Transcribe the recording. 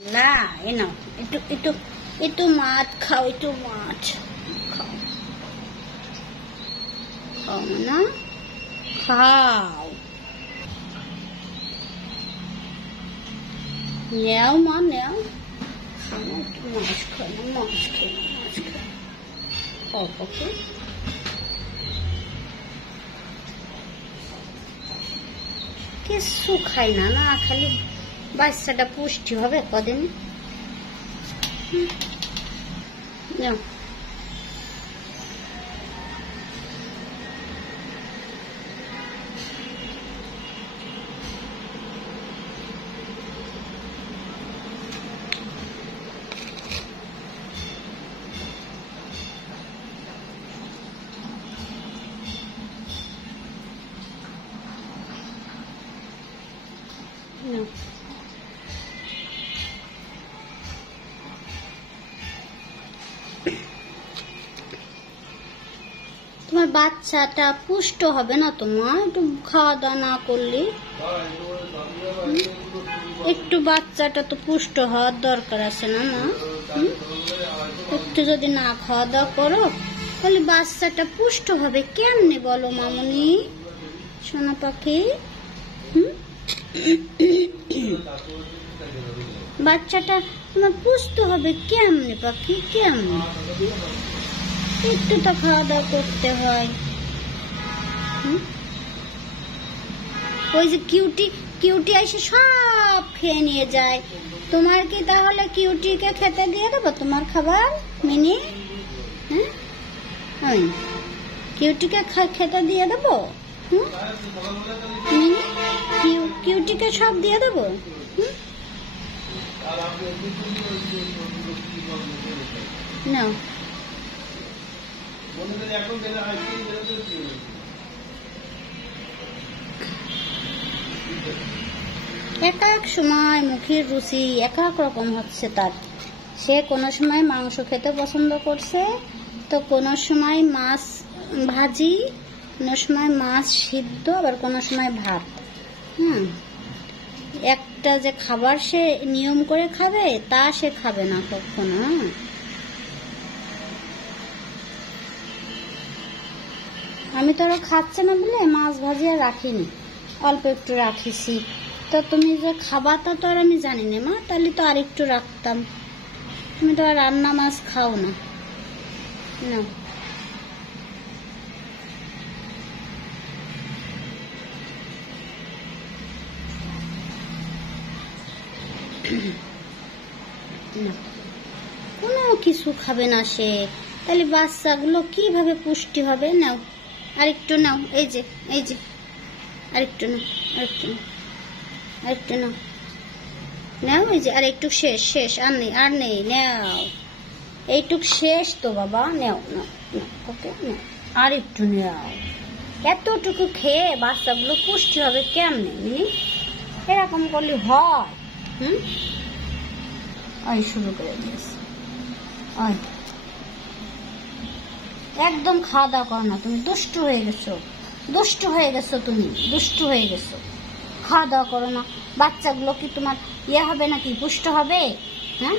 না এ নাও একটু একটু একটু মাছ খাও, একটু মাছ খাও, খাও না, খাও, নেও মা নেও, খাও একটু মাছ খাও না, মাছ খাও না, মাছ খাও, অল্প কিছু খাই না, না খালি বাচ্চাটা পুষ্টি হবে কদিন। নাও নাও তোমার বাচ্চাটা পুষ্ট হবে না, তোমার একটু খাওয়া দাওয়া না করলে। একটু বাচ্চাটা তো পুষ্ট হওয়ার দরকার আছে না মা? একটু যদি না খাওয়া দাওয়া করো তাহলে বাচ্চাটা পুষ্ট হবে কেমনে বলো মামুনি, সোনা পাখি? বাচ্চাটা তোমার পুষ্ট হবে কেমনে পাখি, কেমনে? একটু তো খাওয়া দাওয়া করতে হয়। ওই যে কিউটি কিউটি এসে সব খেয়ে নিয়ে যায়, তোমার কি তাহলে কিউটিকে খেতে দিয়ে দেবো তোমার খাবার মিনি? হ্যাঁ কিউটিকে খেতে দিয়ে দেবো মিনি, কিউটিকে সব দিয়ে দেবো। না এক এক সময় মুখের রুচি এক এক রকম হচ্ছে তার। সে কোনো সময় মাংস খেতে পছন্দ করছে, তো কোনো সময় মাছ ভাজি, কোনো সময় মাছ সিদ্ধ, আবার কোনো সময় ভাত। একটা যে খাবার সে নিয়ম করে খাবে তা সে খাবে না কখনো। আমি তো আরো খাচ্ছে না বলে মাছ ভাজি আর রাখিনি, অল্প একটু রাখিছি। তো তুমি যে খাবা তা তো আর আমি জানি না মা, তাহলে তো আর একটু রাখতাম। তুমি তো আর রান্না মাছ খাও না। না কোনো কিছু খাবে না সে, তাহলে বাচ্চাগুলো কিভাবে পুষ্টি হবে? নাও আরেকটু নাও, এই যে এই যে আরেকটু নাও, আরেকটু নাও, আরেকটু নাও, নাও এই যে আরেকটু শেষ, শেষ আর নেই, আর নেই, নাও এইটুক শেষ তো বাবা, নাও নাও ওকে নাও, আর একটু নাও। এতটুকু খেয়ে বাচ্চাগুলো পুষ্টি হবে কেমনে মিনি? এরকম করলে হয়? ওই শুরু করে দিয়েছে, ওই একদম খাওয়া দাওয়া করো না, তুমি দুষ্টু হয়ে গেছো, দুষ্টু হয়ে গেছো, তুমি দুষ্টু হয়ে গেছো। খাওয়া দাওয়া করো না, বাচ্চাগুলো কি তোমার ইয়ে হবে নাকি, পুষ্ট হবে? হ্যাঁ